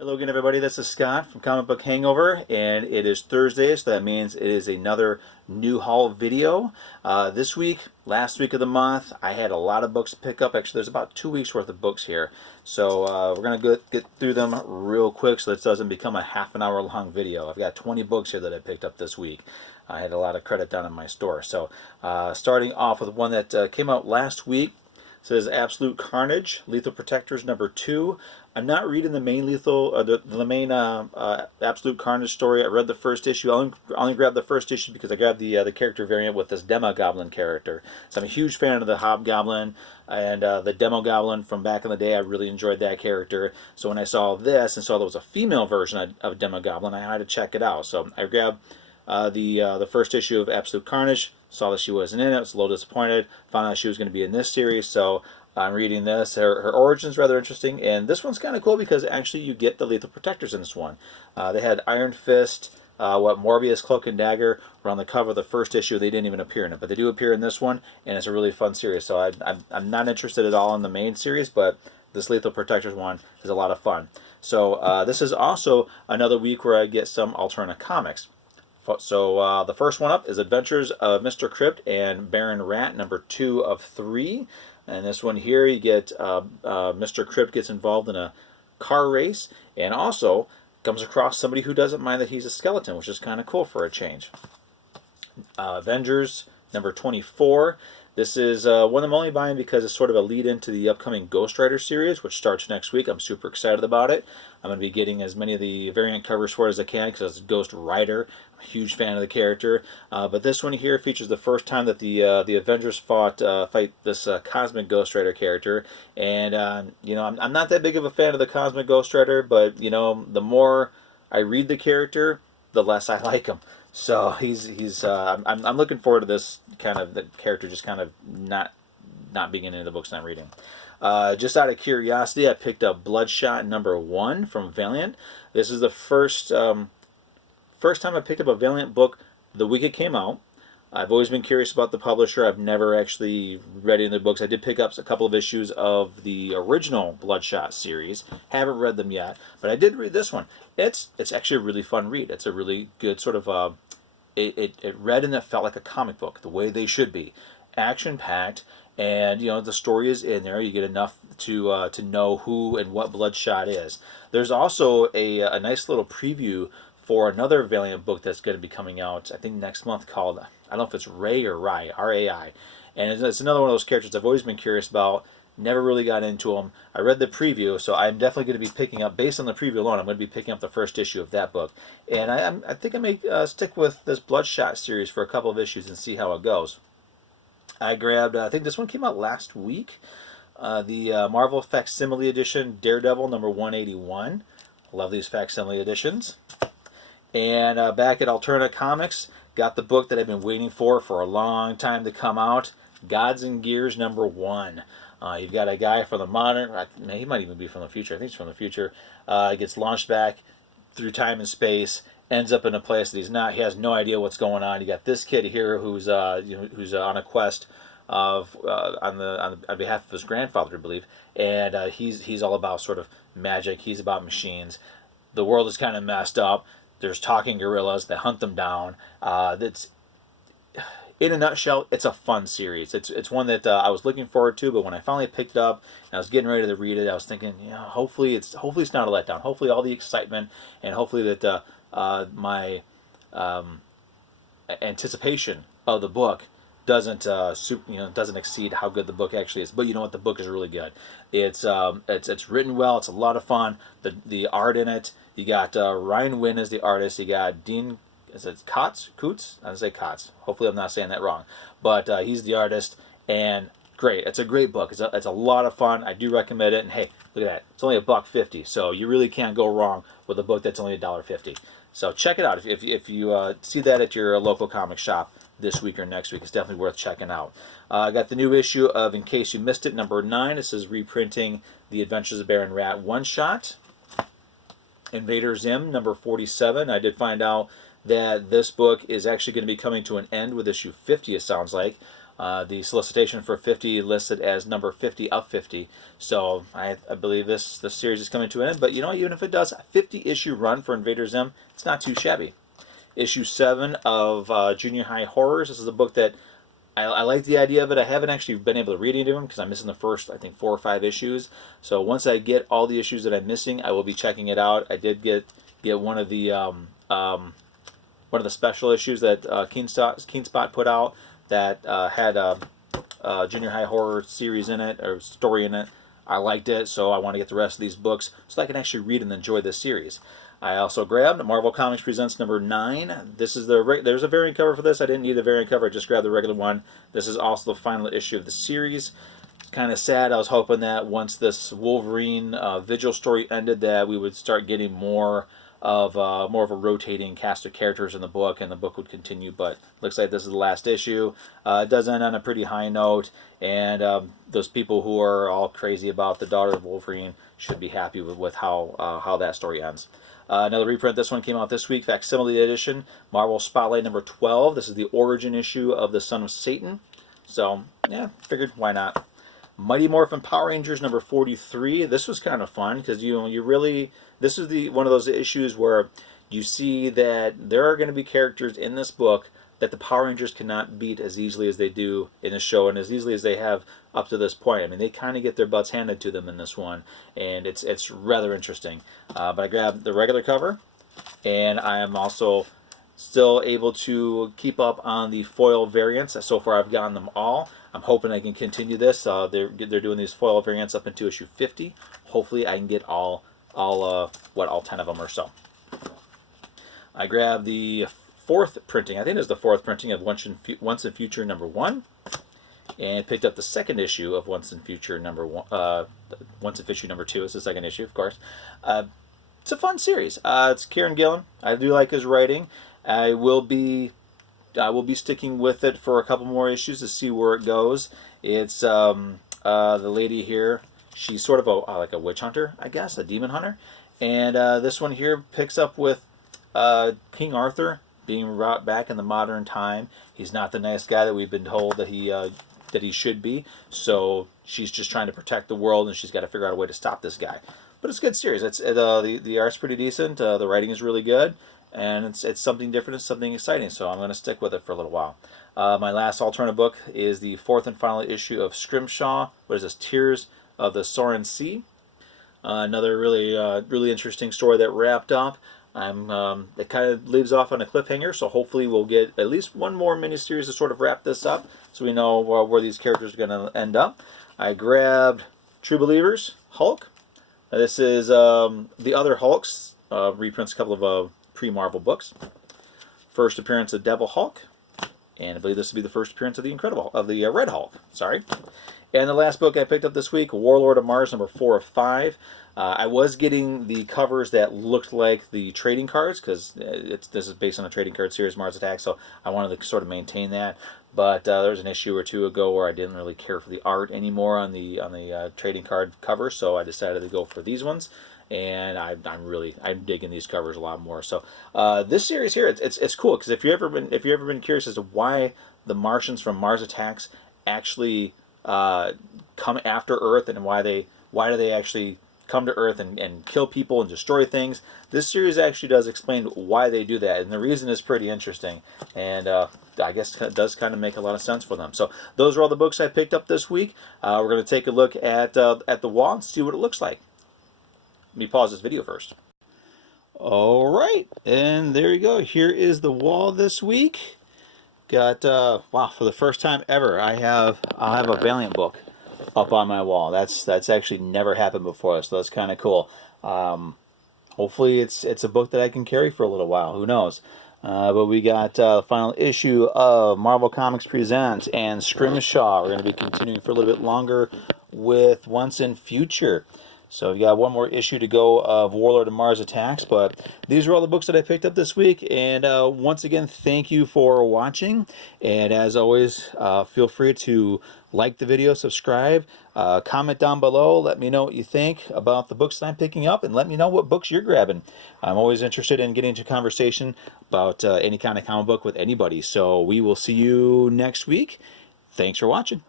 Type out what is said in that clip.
Hello again, everybody. This is Scott from Comic Book Hangover, and it is Thursday, so that means it is another new haul video. This week, last week of the month, I had a lot of books to pick up. Actually, there's about 2 weeks worth of books here, so we're going to get through them real quick so this doesn't become a half an hour long video. I've got 20 books here that I picked up this week. I had a lot of credit down in my store. So starting off with one that came out last week. It says Absolute Carnage, Lethal Protectors #2. I'm not reading the main the main Absolute Carnage story. I read the first issue. I only grabbed the first issue because I grabbed the character variant with this Demogoblin character. So I'm a huge fan of the Hobgoblin and the Demogoblin from back in the day. I really enjoyed that character. So when I saw this and saw there was a female version of Demogoblin, I had to check it out. So I grabbed the first issue of Absolute Carnage. Saw that she wasn't in it. I was a little disappointed. Found out she was going to be in this series, so I'm reading this. Her origin's rather interesting, and this one's kind of cool because actually you get the Lethal Protectors in this one. They had Iron Fist, Morbius, Cloak and Dagger were on the cover of the first issue. They didn't even appear in it, but they do appear in this one, and it's a really fun series. So I'm not interested at all in the main series, but this Lethal Protectors one is a lot of fun. So this is also another week where I get some alternate comics. So the first one up is Adventures of Mr. Crypt and Baron Rat, #2 of 3. And this one here, you get Mr. Crypt gets involved in a car race and also comes across somebody who doesn't mind that he's a skeleton, which is kind of cool for a change. Avengers #24. This is one I'm only buying because it's sort of a lead into the upcoming Ghost Rider series, which starts next week. I'm super excited about it. I'm going to be getting as many of the variant covers for it as I can because it's Ghost Rider. I'm a huge fan of the character. But this one here features the first time that the Avengers fight this Cosmic Ghost Rider character. And, you know, I'm not that big of a fan of the Cosmic Ghost Rider, but, you know, the more I read the character, the less I like him. So I'm looking forward to this kind of the character just kind of not being in any of the books I'm reading. Just out of curiosity, I picked up Bloodshot #1 from Valiant. This is the first time I picked up a Valiant book the week it came out. I've always been curious about the publisher. I've never actually read any of the books. I did pick up a couple of issues of the original Bloodshot series. Haven't read them yet, but I did read this one. It's actually a really fun read. It's a really good sort of it read and it felt like a comic book, the way they should be, action packed, and you know the story is in there. You get enough to know who and what Bloodshot is. There's also a nice little preview for another Valiant book that's going to be coming out, I think next month, called, I don't know if it's Ray or Rai, R-A-I. And it's another one of those characters I've always been curious about, never really got into them. I read the preview, so I'm definitely going to be picking up, based on the preview alone, I'm going to be picking up the first issue of that book. And I think I may stick with this Bloodshot series for a couple of issues and see how it goes. I grabbed, I think this one came out last week, the Marvel Facsimile Edition, Daredevil #181. Love these facsimile editions. And back at Alternate Comics, got the book that I've been waiting for a long time to come out, Gods and Gears #1. You've got a guy from the modern, he might even be from the future, I think he's from the future, gets launched back through time and space, ends up in a place that he's not, he has no idea what's going on. You got this kid here who's on a quest of on behalf of his grandfather, I believe, and he's all about sort of magic, he's about machines. The world is kind of messed up. There's talking gorillas that hunt them down. That's, in a nutshell, it's a fun series. It's one that I was looking forward to, but when I finally picked it up and I was getting ready to read it, I was thinking, you know, hopefully it's not a letdown. Hopefully all the excitement and hopefully that my anticipation of the book doesn't doesn't exceed how good the book actually is. But you know what, the book is really good. It's written well. It's a lot of fun. The art in it. You got Ryan Wynn as the artist. You got Dean, is it Coots? I say Kotz. Hopefully I'm not saying that wrong. But he's the artist, and great. It's a great book. It's a lot of fun. I do recommend it. And hey, look at that. It's only $1.50, so you really can't go wrong with a book that's only $1.50. So check it out. If you see that at your local comic shop this week or next week, it's definitely worth checking out. I got the new issue of In Case You Missed It, #9. This is reprinting the Adventures of Baron Rat one-shot. Invader Zim #47. I did find out that this book is actually going to be coming to an end with issue 50, it sounds like. The solicitation for 50 listed as number 50 of 50. So I believe this series is coming to an end. But you know, even if it does, a 50 issue run for Invader Zim, it's not too shabby. Issue 7 of Junior High Horrors. This is a book that I like the idea of it. I haven't actually been able to read any of them because I'm missing the first, I think, 4 or 5 issues. So once I get all the issues that I'm missing, I will be checking it out. I did get one of the special issues that Keenspot put out that had a Junior High Horror series in it, or story in it. I liked it, so I want to get the rest of these books so I can actually read and enjoy this series. I also grabbed Marvel Comics Presents number 9. This is there's a variant cover for this. I didn't need the variant cover. I just grabbed the regular one. This is also the final issue of the series. It's kind of sad. I was hoping that once this Wolverine Vigil story ended, that we would start getting more of a rotating cast of characters in the book, and the book would continue. But looks like this is the last issue. It does end on a pretty high note, and those people who are all crazy about the daughter of Wolverine should be happy with how that story ends. Another reprint. This one came out this week, facsimile edition, Marvel Spotlight number 12. This is the origin issue of the Son of Satan. So yeah, figured why not. Mighty Morphin Power Rangers number 43. This was kind of fun because you really, this is one of those issues where you see that there are going to be characters in this book that the Power Rangers cannot beat as easily as they do in the show, and as easily as they have up to this point. I mean, they kind of get their butts handed to them in this one, and it's rather interesting. But I grabbed the regular cover, and I am also still able to keep up on the foil variants. So far, I've gotten them all. I'm hoping I can continue this. They're doing these foil variants up into issue 50. Hopefully, I can get all 10 of them or so. I grabbed the 4th printing. I think it's the 4th printing of Once in Future number 1, and picked up the 2nd issue of Once in Future number 1. Once in Future number 2 is the 2nd issue, of course. It's a fun series. It's Kieran Gillen. I do like his writing. I will be sticking with it for a couple more issues to see where it goes. It's the lady here. She's sort of like a witch hunter, I guess, a demon hunter. And this one here picks up with King Arthur being brought back in the modern time. He's not the nice guy that we've been told that he should be. So she's just trying to protect the world, and she's got to figure out a way to stop this guy. But it's a good series. The art's pretty decent. The writing is really good, and it's something different. It's something exciting. So I'm going to stick with it for a little while. My last alternative book is the 4th and final issue of Scrimshaw. What is this? Tears of the Soren Sea. Another really interesting story that wrapped up. It kind of leaves off on a cliffhanger, so hopefully we'll get at least one more miniseries to sort of wrap this up, so we know where these characters are going to end up. I grabbed True Believers, Hulk. This is the other Hulks, reprints a couple of pre-Marvel books. First appearance of Devil Hulk, and I believe this will be the first appearance of the Red Hulk. Sorry. And the last book I picked up this week, Warlord of Mars, number 4 of 5. I was getting the covers that looked like the trading cards, because this is based on a trading card series, Mars Attacks, so I wanted to sort of maintain that. But there was an issue or two ago where I didn't really care for the art anymore on the trading card cover, so I decided to go for these ones. And I'm digging these covers a lot more. So this series here, it's cool, because if you've ever been curious as to why the Martians from Mars Attacks actually come after Earth, and why do they actually come to Earth and kill people and destroy things, this series actually does explain why they do that, and the reason is pretty interesting, and I guess it does kind of make a lot of sense for them. So those are all the books I picked up this week. We're going to take a look at the wall and see what it looks like. Let me pause this video first. All right, and there you go. Here is the wall this week. Got wow, for the first time ever, I'll have a Valiant book up on my wall. That's actually never happened before, so that's kind of cool. Hopefully it's a book that I can carry for a little while. Who knows? But we got the final issue of Marvel Comics Presents and Scrimshaw. We're going to be continuing for a little bit longer with Once in Future. So we got one more issue to go of Warlord of Mars Attacks, but these are all the books that I picked up this week. And once again, thank you for watching. And as always, feel free to like the video, subscribe, comment down below. Let me know what you think about the books that I'm picking up, and let me know what books you're grabbing. I'm always interested in getting into conversation about any kind of comic book with anybody. So we will see you next week. Thanks for watching.